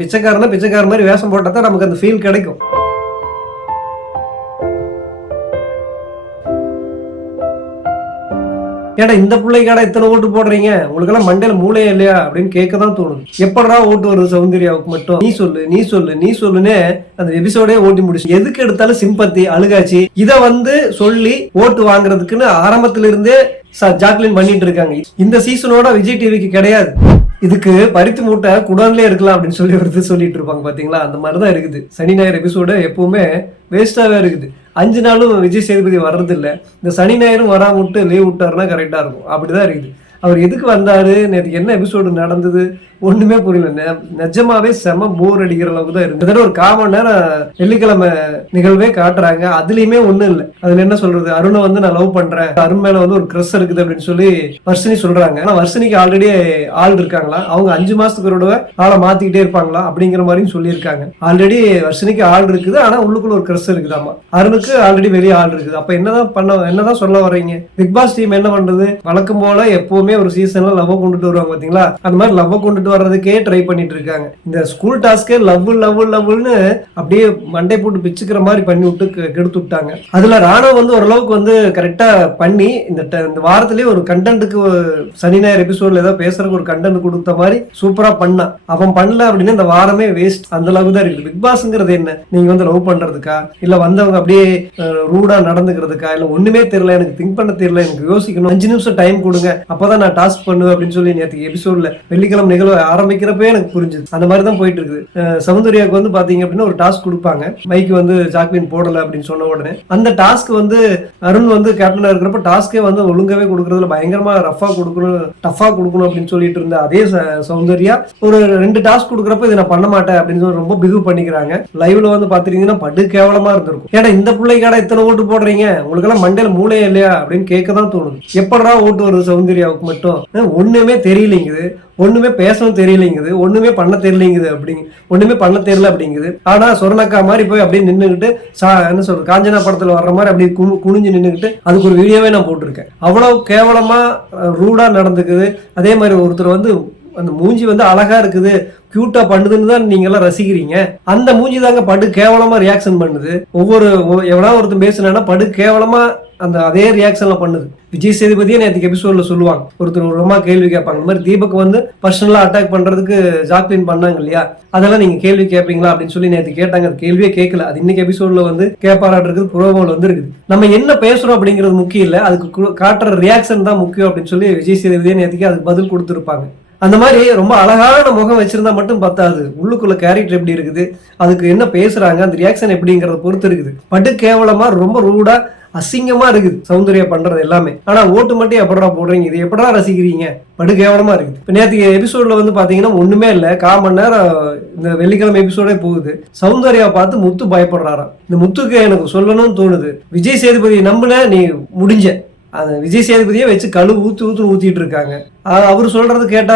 பிச்சைக்காரன் மாதிரி வேஷம் போட்டா தான் நமக்கு அந்த ஃபீல் கிடைக்கும். ஏடா இந்த பிள்ளைக்காடா இத்தனை ஓட்டு போடுறீங்க, உங்களுக்கு எல்லாம் மண்டையில மூளையே இல்லையா அப்படின்னு கேட்கதான் தோணுது. எப்படா ஓட்டு வருது சௌந்தர்யாவுக்கு மட்டும்? நீ சொல்லு நீ சொல்லு நீ சொல்லுன்னு அந்த எபிசோடே ஓட்டி முடிச்சு. எதுக்கு எடுத்தாலும் சிம்பத்தி அழுகாச்சு இதை சொல்லி ஓட்டு வாங்குறதுக்குன்னு ஆரம்பத்துல இருந்தே ஜாக்லின் பண்ணிட்டு இருக்காங்க. இந்த சீசனோட விஜய் டிவிக்கு கிடையாது. இதுக்கு பருத்தி மூட்டை குடன்லயே இருக்கலாம் அப்படின்னு சொல்லிட்டு இருப்பாங்க பாத்தீங்களா, அந்த மாதிரிதான் இருக்குது. சனி ஞாயிறு எபிசோடு எப்பவுமே வேஸ்டாவே இருக்குது. 5 நாளும் விஜய் சேதுபதி வர்றது இல்லை. இந்த சனி ஞாயிறும் வராம விட்டு லீவ் விட்டாருன்னா கரெக்டா இருக்கும். அப்படிதான் இருக்குது. அவர் எதுக்கு வந்தாரு, நேற்று என்ன எபிசோடு நடந்தது ஒண்ணுமே புரியல. நிஜமாவே செம போர் அடிக்கிற அளவுக்கு தான் இருக்கு. ஒரு 1/4 மணி நேரம் வெள்ளிக்கிழமை நிகழ்வே காட்டுறாங்க. அதுலயுமே ஒண்ணும் இல்லை. அதுல என்ன சொல்றது, அருணை நான் லவ் பண்றேன், அருண் மேல ஒரு கிரஸ் இருக்குது அப்படின்னு சொல்லி வர்ஷினி சொல்றாங்க. ஆனா வர்ஷினிக்கு ஆல்ரெடி ஆள் இருக்காங்களா, அவங்க 5 மாசத்துக்கு ஒரு ஆளை மாத்திக்கிட்டே இருப்பாங்களா அப்படிங்கிற மாதிரியும் சொல்லியிருக்காங்க. ஆல்ரெடி வர்ஷினிக்கு ஆள் இருக்குது, ஆனா உள்ளுக்குள்ள ஒரு கிரஸ் இருக்குதாமா. அருணுக்கு ஆல்ரெடி வெளியே ஆள் இருக்குது. அப்ப என்னதான் சொல்ல வர்றீங்க? பிக் பாஸ் டீம் என்ன பண்றது, வழக்கம் போல எப்பவுமே ஒரு சீசன்ல லவ் கொண்டுட்டு வருவாங்க பாத்தீங்களா, அந்த மாதிரி லவ் கொண்டுட்டு வர்றதுக்கே ட்ரை பண்ணிட்டு இருக்காங்க. இந்த ஸ்கூல் டாஸ்கே லவ்னு அப்படியே மண்டை போட்டு பிச்சுக்கிற மாதிரி பண்ணி விட்டு கெடுத்து விட்டாங்க. அதுல ராணவ ஓரளவுக்கு கரெக்டா பண்ணி இந்த வாரத்திலேயே ஒரு கண்டென்ட்டுக்கு சனி ஞாயிறு எபிசோட்ல ஏதாவது பேசுறதுக்கு ஒரு கண்டென்ட் கொடுத்த மாதிரி சூப்பரா பண்ணா. அவன் பண்ணல அப்படின்னு இந்த வாரமே வேஸ்ட். அந்த அளவுக்கு தான் இருக்குது. பிக் பாஸ்ங்கிறது என்ன, நீங்க லவ் பண்றதுக்கா, இல்ல வந்தவங்க அப்படியே ரூடா நடந்துக்கிறதுக்கா, இல்ல ஒண்ணுமே தெரியல, எனக்கு திங்க் பண்ண தெரியல, எனக்கு யோசிக்கணும், 5 நிமிஷம் டைம் கொடுங்க, அப்பதான் நான் டாஸ்க் பண்ணுவேன் அப்படின்னு சொல்லி நேற்று எபிசோட்ல வெள்ளிக்கிழமை நிகழ்வு ஆரம்பிக்கிறப்பே எனக்கு புரிஞ்சுது. அந்த மாதிரி தான் போயிட்டு இருக்குது. சௌந்தர்யாவுக்கு பாத்தீங்க அப்படின்னா ஒரு டாஸ்க் கொடுப்பாங்க. மைக்கு ஜாக்லின் போடல அப்படின்னு சொன்ன உடனே அந்த டாஸ்க் அருண் கேப்டனா இருக்கிறப்ப டாஸ்கே ஒழுங்காவே கொடுக்கறதுல பயங்கரமா ரஃபா கொடுக்கணும், டஃபா கொடுக்கணும் அப்படின்னு சொல்லிட்டு இருந்த அதே சௌந்தர்யா ஒரு 2 டாஸ்க் கொடுக்குறப்ப இதை நான் பண்ண மாட்டேன் அப்படின்னு சொல்லி ரொம்ப பிஹேவ் பண்ணிக்கிறாங்க. லைவ்ல பாத்தீங்கன்னா படு கேவலமா இருந்திருக்கும். ஏன்னா இந்த பிள்ளைக்காடா இத்தனை ஓட்டு போடுறீங்க, உங்களுக்கு எல்லாம் மண்டையில மூளையே இல்லையா அப்படின்னு கேட்கதான் தோணுது. எப்படா ஓட்டு வருது சௌந்தர்யாவுக்கு மட்டும்? ஒண்ணுமே தெரியலைங்குது, ஒண்ணுமே பேசவும் தெரியலைங்குது, ஒண்ணுமே பண்ண தெரியலைங்குது, ஒண்ணுமே பண்ண தெரியல அப்படிங்குது. ஆனா சொர்ணக்கா மாதிரி போய் அப்படியே நின்றுகிட்டு என்ன சொல்றது, காஞ்சனா படத்துல வர்ற மாதிரி அப்படியே குனிஞ்சு நின்றுகிட்டு அதுக்கு ஒரு வீடியோவே நான் போட்டிருக்கேன். அவ்வளவு கேவலமா ரூடா நடந்துக்குது. அதே மாதிரி ஒருத்தர் அந்த மூஞ்சி அழகா இருக்குது, கியூட்டா பண்ணுதுன்னு தான் நீங்க எல்லாம் ரசிக்கிறீங்க. அந்த மூஞ்சி தாங்க படு கேவலமா ரியாக்ஷன் பண்ணுது. எவனா ஒருத்தர் பேசுனா படு கேவலமா அந்த அதே ரியாக்ஷன்ல பண்ணுது. விஜய் சேதுபதியே நேற்று எபிசோட்ல சொல்லுவாங்க, ஒருத்தர் ஒரு ரொம்ப கேள்வி கேட்பாங்க, இந்த மாதிரி தீபக் பர்சனலா அட்டாக் பண்றதுக்கு ஜாக்லின் பண்ணாங்க இல்லையா, அதெல்லாம் நீங்க கேள்வி கேட்பீங்களா அப்படின்னு சொல்லி நேற்று கேட்டாங்க. அது கேள்வியே கேட்கல. அது இன்னைக்கு எபிசோட்ல கேட்பாராட்டு புரோமோல் இருக்குது. நம்ம என்ன பேசுறோம் அப்படிங்கிறது முக்கியம் இல்ல, அதுக்கு காட்டுற ரியாக்ஷன் தான் முக்கியம் அப்படின்னு சொல்லி விஜய் சேதுபதியே நேற்றுக்கு அதுக்கு பதில் கொடுத்துருப்பாங்க. அந்த மாதிரி ரொம்ப அழகான முகம் வச்சிருந்தா மட்டும் பத்தாது, உள்ளுக்குள்ள கேரக்டர் எப்படி இருக்குது, அதுக்கு என்ன பேசுறாங்க, அந்த ரியாக்ஷன் எப்படிங்கறத பொறுத்து இருக்குது. படு கேவலமா ரொம்ப ரூடா அசிங்கமா இருக்குது சௌந்தர்யா பண்றது எல்லாமே. ஆனா ஓட்டு மட்டும் எப்படா போடுறீங்க, இது எப்படா ரசிக்கிறீங்க, படு கேவலமா இருக்குது. இப்ப நேற்று எபிசோட்ல பாத்தீங்கன்னா ஒண்ணுமே இல்ல, 1/4 மணி நேரம் இந்த வெள்ளிக்கிழமை எபிசோடே போகுது. சௌந்தர்யா பார்த்து முத்து பயப்படுறாராம். இந்த முத்துக்கு எனக்கு சொல்லணும்னு தோணுது, விஜய் சேதுபதி நம்புன நீ முடிஞ்ச, அந்த விஜய் சேதுபதியை வச்சு ஊத்திட்டு இருக்காங்க. அவரு சொல்றது கேட்டா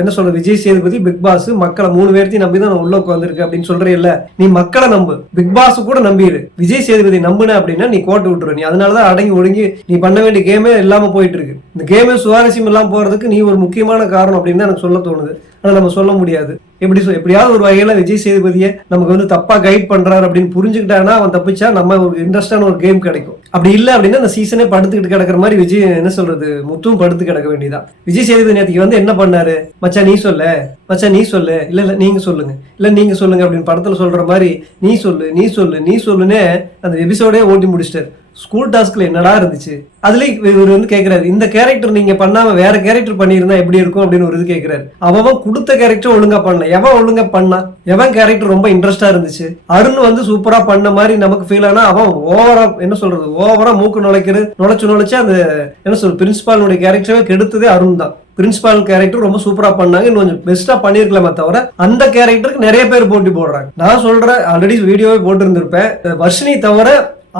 என்ன சொல்ற, விஜய் சேதுபதி பிக் பாஸ் மக்களை 3 பேர்த்தையும் நம்பிதான் நான் உள்ள உட்காந்துருக்கு அப்படின்னு சொல்றே இல்ல. நீ மக்களை நம்பு, பிக் பாஸ் கூட நம்பிடு, விஜய் சேதுபதி நம்புன அப்படின்னா நீ கோட்டை விட்டுரு. நீ அதனாலதான் அடங்கி ஒடுங்கி நீ பண்ண வேண்டிய கேமே இல்லாம போயிட்டு இருக்கு. இந்த கேமே சுவாரஸ்யம் இல்லாம போறதுக்கு நீ ஒரு முக்கியமான காரணம் அப்படின்னு தான் எனக்கு சொல்ல தோணுது. ஆனா நம்ம சொல்ல முடியாது. எப்படியாவது ஒரு வகையில விஜய் சேதுபதியை நமக்கு தப்பா கைட் பண்றாரு அப்படின்னு புரிஞ்சுக்கிட்டானா அவன் தப்பிச்சா நம்ம ஒரு இன்ட்ரெஸ்டான ஒரு கேம் கிடைக்கும். அப்படி இல்லை அப்படின்னா அந்த சீசனே படுத்துக்கிட்டு கிடக்கிற மாதிரி விஜய் என்ன சொல்றது முத்தும் படுத்து கிடக்க வேண்டியதான். விஜய் சேதுபதி நேற்றுக்கு என்ன பண்ணாரு, மச்சா நீ சொல்லு, மச்சா நீ சொல்லு, இல்ல நீங்க சொல்லுங்க, இல்ல நீங்க சொல்லுங்க அப்படின்னு படத்துல சொல்ற மாதிரி நீ சொல்லு நீ சொல்லு நீ சொல்லுன்னு அந்த எபிசோடே ஓட்டி முடிச்சிட்டாரு. ஸ்கூல் டாஸ்க்ல என்னடா இருந்துச்சு, அதுல இவர் கேக்குறாரு, இந்த கேரக்டர் நீங்க பண்ணாம வேற கேரக்டர் பண்ணிருந்தா எப்படி இருக்கும் அப்படின்னு ஒரு இது கேக்குறாரு. அவன் கொடுத்த கேரக்டர் ஒழுங்கா பண்ணல, எவன் ஒழுங்கா பண்ணா, எவன் கேரக்டர் ரொம்ப இன்ட்ரெஸ்டா இருந்துச்சு. அருண் சூப்பரா பண்ண மாதிரி நமக்கு ஃபீல் ஆனா அவன் ஓவரா என்ன சொல்றது, ஓவரா மூக்கு நுழைச்சு அந்த என்ன சொல்றது பிரின்சிபாலுடைய கேரக்டரே கெடுத்ததே அருண் தான். பிரின்சிபால் கேரக்டர் ரொம்ப சூப்பரா பண்ணாங்க, இன்னும் கொஞ்சம் பெஸ்டா பண்ணிருக்கலாமே தவிர அந்த கேரக்டருக்கு நிறைய பேர் போட்டி போடுறாங்க. நான் சொல்றேன், ஆல்ரெடி வீடியோவே போட்டு இருந்திருப்பேன், வர்ஷினி தவிர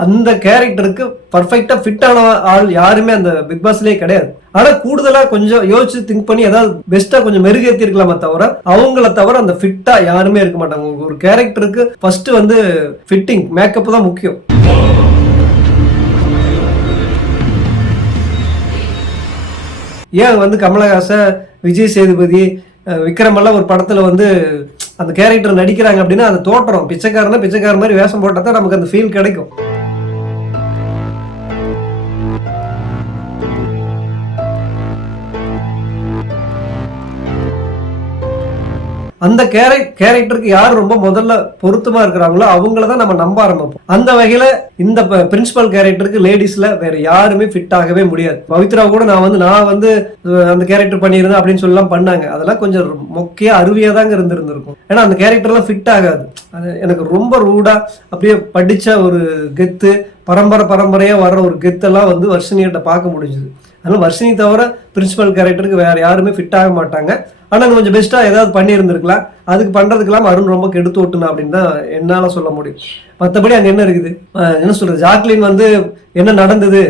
அந்த கேரக்டருக்கு பர்ஃபெக்டா ஃபிட் ஆன ஆள் யாருமே அந்த பிக் பாஸ்லயே கிடையாது. ஆனா கூடுதலா கொஞ்சம் யோசிச்சு திங்க் பண்ணி ஏதாவது பெஸ்டா கொஞ்சம் மெருகேத்தி இருக்கலாமே தவிர அவங்கள தவிர அந்த ஃபிட்டா யாருமே இருக்க மாட்டாங்க. ஒரு கேரக்டருக்கு ஃபர்ஸ்ட் ஃபிட்டிங் மேக்கப் தான் முக்கியம். ஏன் கமலஹாசன், விஜய் சேதுபதி, விக்ரம் எல்லாம் ஒரு படத்துல அந்த கேரக்டர் நடிக்கிறாங்க அப்படின்னா அது தோற்றம் பிச்சைக்காரனா பிச்சைக்கார மாதிரி வேஷம் போட்டா தான் நமக்கு அந்த ஃபீல் கிடைக்கும். அந்த கேரக்டருக்கு யார் ரொம்ப முதல்ல பொருத்தமா இருக்கிறாங்களோ அவங்கள தான் நம்ம நம்ப ஆரம்பிப்போம். அந்த வகையில இந்த பிரின்சிபல் கேரக்டருக்கு லேடிஸ்ல வேற யாருமே ஃபிட் ஆகவே முடியாது. பவித்ரா கூட நான் வந்து அந்த கேரக்டர் பண்ணியிருந்தேன் அப்படின்னு சொல்லலாம் பண்ணாங்க. அதெல்லாம் கொஞ்சம் மொக்கையா அருவியா தாங்க இருந்திருக்கும். ஏன்னா அந்த கேரக்டர்லாம் ஃபிட் ஆகாது. அது எனக்கு ரொம்ப ரூடா அப்படியே படிச்ச ஒரு கெத்து பரம்பரையா வர்ற ஒரு கெத்தெல்லாம் வந்து வர்ஷினிகிட்ட பார்க்க முடிஞ்சுது. அதனால வர்ஷினி தவிர பிரின்சிபல் கேரக்டருக்கு வேற யாருமே ஃபிட் ஆக மாட்டாங்க. ஆனால் கொஞ்சம் பெஸ்ட்டாக ஏதாவது பண்ணியிருந்துருக்கலாம். அதுக்கு பண்ணுறதுக்கெல்லாம் அருண் ரொம்ப கெடுத்து ஓட்டுனா அப்படின்னு தான் என்னால் சொல்ல முடியும். மற்றபடி அங்கே என்ன இருக்குது, என்ன சொல்கிறது, ஜாக்லின் வந்து என்ன நடந்தது,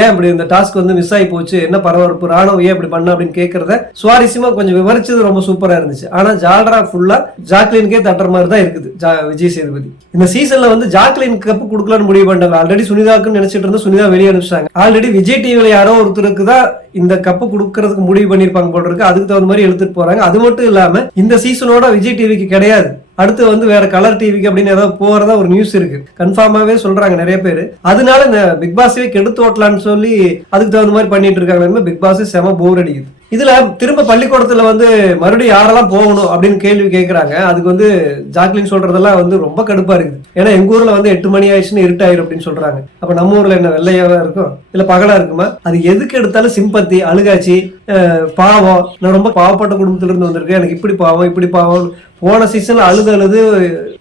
ஏன் இப்படி இந்த டாஸ்க் வந்து மிஸ் ஆகி போச்சு, என்ன பரபரப்பு, ராணுவ ஏன் இப்படி பண்ண அப்படின்னு கேட்கறத சுவாரஸ்யமா கொஞ்சம் விவரிச்சது ரொம்ப சூப்பரா இருந்துச்சு. ஆனா ஜால்ரா ஃபுல்லா ஜாக்லினுக்கே தட்டுற மாதிரி தான் இருக்குது விஜய் சேதுபதி. இந்த சீசன்ல வந்து ஜாக்லின் கப்பு கொடுக்கலான்னு முடிவு பண்ணாங்க. ஆல்ரெடி சுனிதாவுக்கு நினைச்சிட்டு இருந்தா சுனிதா வெளியே அனுப்பிச்சாங்க. ஆல்ரெடி விஜய் டிவில யாரோ ஒருத்தருக்கு தான் இந்த கப்பு கொடுக்கறதுக்கு முடிவு பண்ணிருப்பாங்க போல இருக்கு. அதுக்கு தகுந்த மாதிரி எடுத்துட்டு போறாங்க. அது மட்டும் இல்லாம இந்த சீசனோட விஜய் டிவிக்கு கிடையாது, அடுத்து வந்து வேற கலர் டிவிக்கு அப்படின்னு ஏதாவது போறதா ஒரு நியூஸ் இருக்கு. கன்ஃபார்மாவே சொல்றாங்க நிறைய பேர். அதனால இந்த பிக் பாஸே கெடுத்து ஓட்டலான்னு சொல்லி அதுக்கு தகுந்த மாதிரி பண்ணிட்டு இருக்காங்க. பிக் பாஸ் செம போர் அடிக்குது. இதுல திரும்ப பள்ளிக்கூடத்துல வந்து மறுபடியும் யாரெல்லாம் போகணும் அப்படின்னு கேள்வி கேட்கறாங்க. அதுக்கு வந்து ஜாக்லின் சொல்றதெல்லாம் வந்து ரொம்ப கடுப்பா இருக்குது. ஏன்னா எங்க ஊர்ல வந்து 8 மணி ஆயிடுச்சுன்னு இருட்டாயிரும் அப்படின்னு சொல்றாங்க. அப்ப நம்ம ஊர்ல என்ன வெள்ளையாவா இருக்கும் இல்ல பகலா இருக்குமா? அது எதுக்கு எடுத்தாலும் சிம்பத்தி, அழுகாச்சி, பாவம். நான் ரொம்ப பாவப்பட்ட குடும்பத்துல இருந்து வந்திருக்கேன், எனக்கு இப்படி பாவம் இப்படி பாவம். போன சீசன்ல அழுது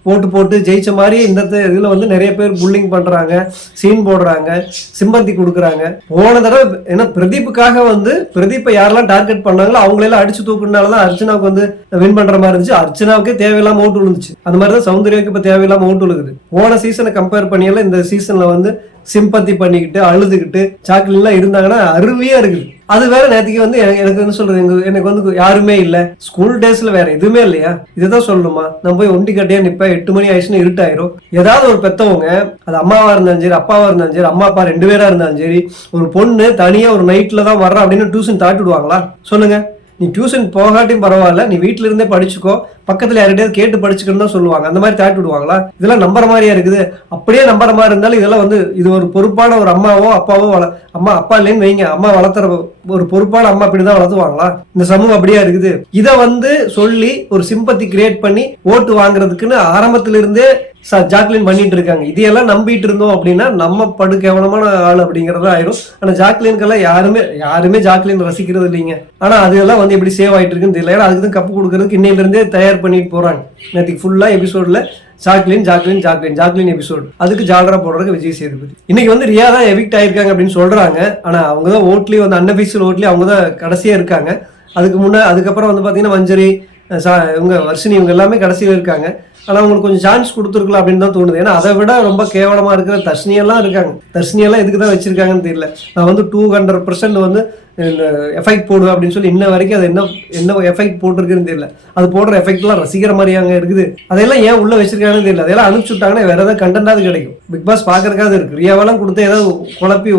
போட்டு ஜெயிச்ச மாதிரி இந்த இதுல வந்து நிறைய பேர் புல்லிங் பண்றாங்க, சீன் போடுறாங்க, சிம்பத்தி கொடுக்குறாங்க. போன தடவை ஏன்னா பிரதீப்புக்காக வந்து பிரதீப்பை யாரெல்லாம் டார்கெட் பண்ணாங்களோ அவங்களெல்லாம் அடிச்சு தூக்குனாலதான் அர்ச்சனாவுக்கு வந்து வின் பண்ற மாதிரி இருந்துச்சு. அர்ச்சனாவுக்கே தேவையில்லாம ஓட்டு விழுந்துச்சு. அந்த மாதிரிதான் சௌந்தர்யாவுக்கு இப்ப தேவையில்லாம ஓட்டு விழுகுது. போன சீசனை கம்பேர் பண்ணியெல்லாம் இந்த சீசன்ல வந்து சிம்பத்தி பண்ணிக்கிட்டு அழுதுகிட்டு சாக்லின்லாம் இருந்தாங்கன்னா அருமையா இருக்குது. அது வேற நேற்றுக்கு வந்து எனக்கு என்ன சொல்றது, எனக்கு வந்து யாருமே இல்ல, ஸ்கூல் டேஸ்ல வேற எதுவுமே இல்லையா, இதுதான் சொல்லணுமா? நான் போய் ஒண்டி கட்டியா நிப்பேன், 8 மணி ஆயிடுச்சுன்னு இருட்டாயிரும். ஏதாவது ஒரு பெத்தவங்க, அது அம்மாவா இருந்தாலும் சரி அப்பாவா இருந்தாலும் சரி, அம்மா அப்பா 2 பேரா இருந்தாலும் சரி, ஒரு பொண்ணு தனியா ஒரு நைட்ல தான் வர்றா அப்படின்னு டியூஷன் தாட்டி விடுவாங்களா சொல்லுங்க? நீ டியூஷன் போகாட்டியும் பரவாயில்ல, நீ வீட்டுல இருந்தே படிச்சுக்கோ, பக்கத்துல யார்கிட்டயாவது கேட்டு படிச்சுக்கணும் தான் சொல்லுவாங்க. அந்த மாதிரி தாட்டி விடுவாங்களா? இதெல்லாம் நம்புற மாதிரியா இருக்குது? அப்படியே நம்புற மாதிரி இருந்தாலும் இதெல்லாம் வந்து இது ஒரு பொறுப்பான ஒரு அம்மாவோ அப்பாவோ அப்பா இல்லைன்னு வைங்க, அம்மா வளர்த்துற ஒரு பொறுப்பான அம்மா அப்படிதான் வளர்த்துவாங்களா? இந்த சமூகம் அப்படியா இருக்குது? இதை வந்து சொல்லி ஒரு சிம்பத்தி கிரியேட் பண்ணி ஓட்டு வாங்குறதுக்குன்னு ஆரம்பத்துல இருந்தே ஜாக்லின் பண்ணிட்டு இருக்காங்க. இதையெல்லாம் நம்பிட்டு இருந்தோம் அப்படின்னா நம்ம படு கேவலமான ஆள் அப்படிங்கறத ஆயிரும். ஆனா ஜாக்லின்கெல்லாம் யாருமே ஜாக்லின் ரசிக்கிறது இல்லைங்க. ஆனா அதெல்லாம் வந்து எப்படி சேவ் ஆயிட்டு இருக்குன்னு தெரியல. அதுக்கு தான் கப்பு கொடுக்கறதுக்கு இன்னையில இருந்தே தயார் பண்ணிட்டு போறாங்க. நேற்றுக்கு ஃபுல்லா எபிசோட்ல ஜாக்லின் எபிசோடு, அதுக்கு ஜால்ரா போடுறதுக்கு விஜய் சேதுபதி. இன்னைக்கு வந்து ரியா தான் எவிக்ட் ஆயிருக்காங்க அப்படின்னு சொல்றாங்க. ஆனா அவங்கதான் ஓட்லயே வந்து அன்அபிஷியல் ஓட்லயே அவங்கதான் கடைசியா இருக்காங்க. அதுக்கப்புறம் வந்து பாத்தீங்கன்னா மஞ்சரி, இவங்க வர்ஷினி, இவங்க எல்லாமே கடைசியில இருக்காங்க. ஆனா அவங்களுக்கு கொஞ்சம் சான்ஸ் கொடுத்துருக்கலாம் அப்படின்னு தான் தோணுது. ஏன்னா அதை விட ரொம்ப கேவலமா இருக்கிற தர்ஷினியெல்லாம் இருக்காங்க. தர்ஷினியெல்லாம் எதுக்கு தான் வச்சிருக்காங்கன்னு தெரியல. நான் வந்து 200% வந்து எஃபெக்ட் போடுவேன் அப்படின்னு சொல்லி இன்ன வரைக்கும் அது என்ன எஃபெக்ட் போட்டிருக்குன்னு தெரியல. அது போடுற எஃபெக்ட் எல்லாம் ரசிக்கிற மாதிரியாங்க இருக்குது. அதெல்லாம் ஏன் உள்ள வச்சிருக்காங்கன்னு தெரியல. அதெல்லாம் அனுப்பிச்சு விட்டாங்கன்னா வேற ஏதாவது கண்டென்ட்டாவது கிடைக்கும். பிக் பாஸ் பாக்குறதுக்காவது இருக்கு. ரியாவெல்லாம் கொடுத்து ஏதாவது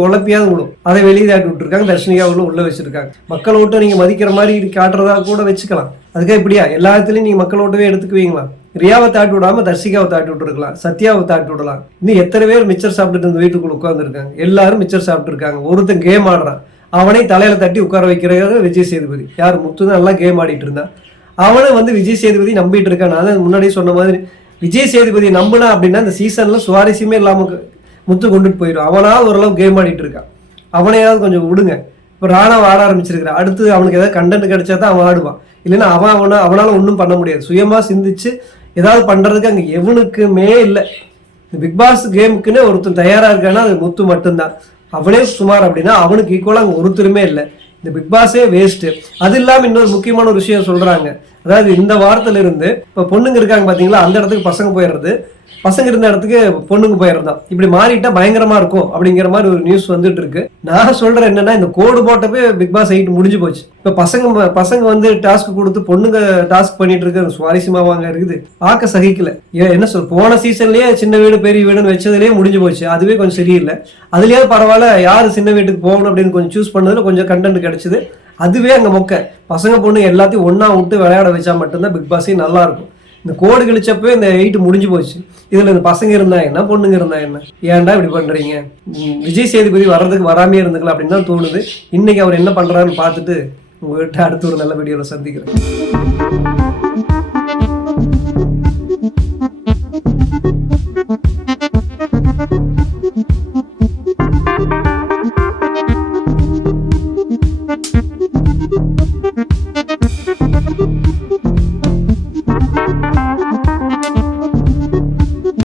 உழப்பியாவது விடும். அதை வெளியே தாட்டி விட்டுருக்காங்க. தர்ஷினியாவும் உள்ள வச்சிருக்காங்க. மக்கள் ஓட்டம் நீங்க மதிக்கிற மாதிரி காட்டுறதா கூட வச்சுக்கலாம். அதுக்காக இப்படியா எல்லா இடத்துலயும் நீங்க மக்கள் ஓட்டவே எடுத்துக்குவீங்களா? ரியாவை தாட்டி விடாம தர்ஷிகாவை தாட்டி விட்டுருக்கலாம், சத்யாவை தாட்டி விடலாம். இன்னும் எத்தனை பேர் மிச்சர் சாப்பிட்டுட்டு இந்த வீட்டுக்குள்ள உட்கார்ந்து இருக்காங்க. எல்லாரும் மிச்சர் சாப்பிட்டு இருக்காங்க. ஒருத்தன் கேம் ஆடுறான், அவனை தலையில தட்டி உட்கார வைக்கிறது விஜய் சேதுபதி. யார் முத்து தான் நல்லா கேம் ஆடிட்டு இருந்தான். அவனை வந்து விஜய் சேதுபதி நம்பிட்டு இருக்கான். நான் முன்னாடியே சொன்ன மாதிரி விஜய் சேதுபதி நம்பினா அப்படின்னா இந்த சீசன்ல சுவாரஸ்யமே இல்லாம முத்து கொண்டுட்டு போயிடும். அவனா ஓரளவு கேம் ஆடிட்டு இருக்கான். அவனையாவது கொஞ்சம் விடுங்க. இப்போ ராணாவை ஆட ஆரம்பிச்சிருக்கிறான். அடுத்து அவனுக்கு ஏதாவது கண்டென்ட் கிடைச்சா தான் அவன் ஆடுவான். இல்லைன்னா அவனால ஒன்றும் பண்ண முடியாது. சுயமா சிந்திச்சு ஏதாவது பண்றதுக்கு அங்க எவனுக்குமே இல்லை. பிக் பாஸ் கேமுக்குன்னு ஒருத்தன் தயாரா இருக்கான்னா அது முத்து மட்டும்தான். அவனே சுமார் அப்படின்னா அவனுக்கு ஈக்குவலா அங்க ஒருத்தருமே இல்லை. இந்த பிக் பாஸே வேஸ்ட். அது இல்லாம இன்னொரு முக்கியமான ஒரு விஷயம் சொல்றாங்க. அதாவது இந்த வாரத்துல இருந்து இப்ப பொண்ணுங்க இருக்காங்க பாத்தீங்களா, அந்த இடத்துக்கு பசங்க போயிடுறது, பசங்க இருந்த இடத்துக்கு பொண்ணுங்க போயிடுறதான். இப்படி மாறிட்டா பயங்கரமா இருக்கும் அப்படிங்கிற மாதிரி ஒரு நியூஸ் வந்துட்டு இருக்கு. நான் சொல்றேன் என்னன்னா, இந்த கோடு போட்டப்பே பிக் பாஸ் 8 முடிஞ்சு போச்சு. இப்ப பசங்க வந்து டாஸ்க் கொடுத்து பொண்ணுங்க டாஸ்க் பண்ணிட்டு இருக்கு. சுவாரஸ்யமாவாங்க இருக்குது, பார்க்க சகிக்கல. என்ன சொல், போன சீசன்லயே சின்ன வீடு பெரிய வீடுன்னு வச்சதுலயே முடிஞ்சு போச்சு. அதுவே கொஞ்சம் சரியில்லை. அதுலயே பரவாயில்ல, யாரு சின்ன வீட்டுக்கு போகணும் அப்படின்னு கொஞ்சம் சூஸ் பண்ணதுல கொஞ்சம் கண்டென்ட் கிடைச்சது. அதுவே அங்க மொக்க. பசங்க பொண்ணு எல்லாத்தையும் ஒன்னா விட்டு விளையாட வச்சா மட்டும்தான் பிக் பாஸே நல்லா இருக்கும். இந்த கோடு கழிச்சப்போ இந்த 8 முடிஞ்சு போச்சு. இதுல இந்த பசங்க இருந்தா என்ன, பொண்ணுங்க இருந்தா என்ன, ஏன்டா இப்படி பண்றீங்க? விஜய் சேதுபதி வர்றதுக்கு வராமே இருந்துக்கலாம் அப்படின்னு தான் தோணுது. இன்னைக்கு அவர் என்ன பண்றாருன்னு பார்த்துட்டு உங்ககிட்ட அடுத்த ஒரு நல்ல வீடியோல சந்திக்கிறேன்.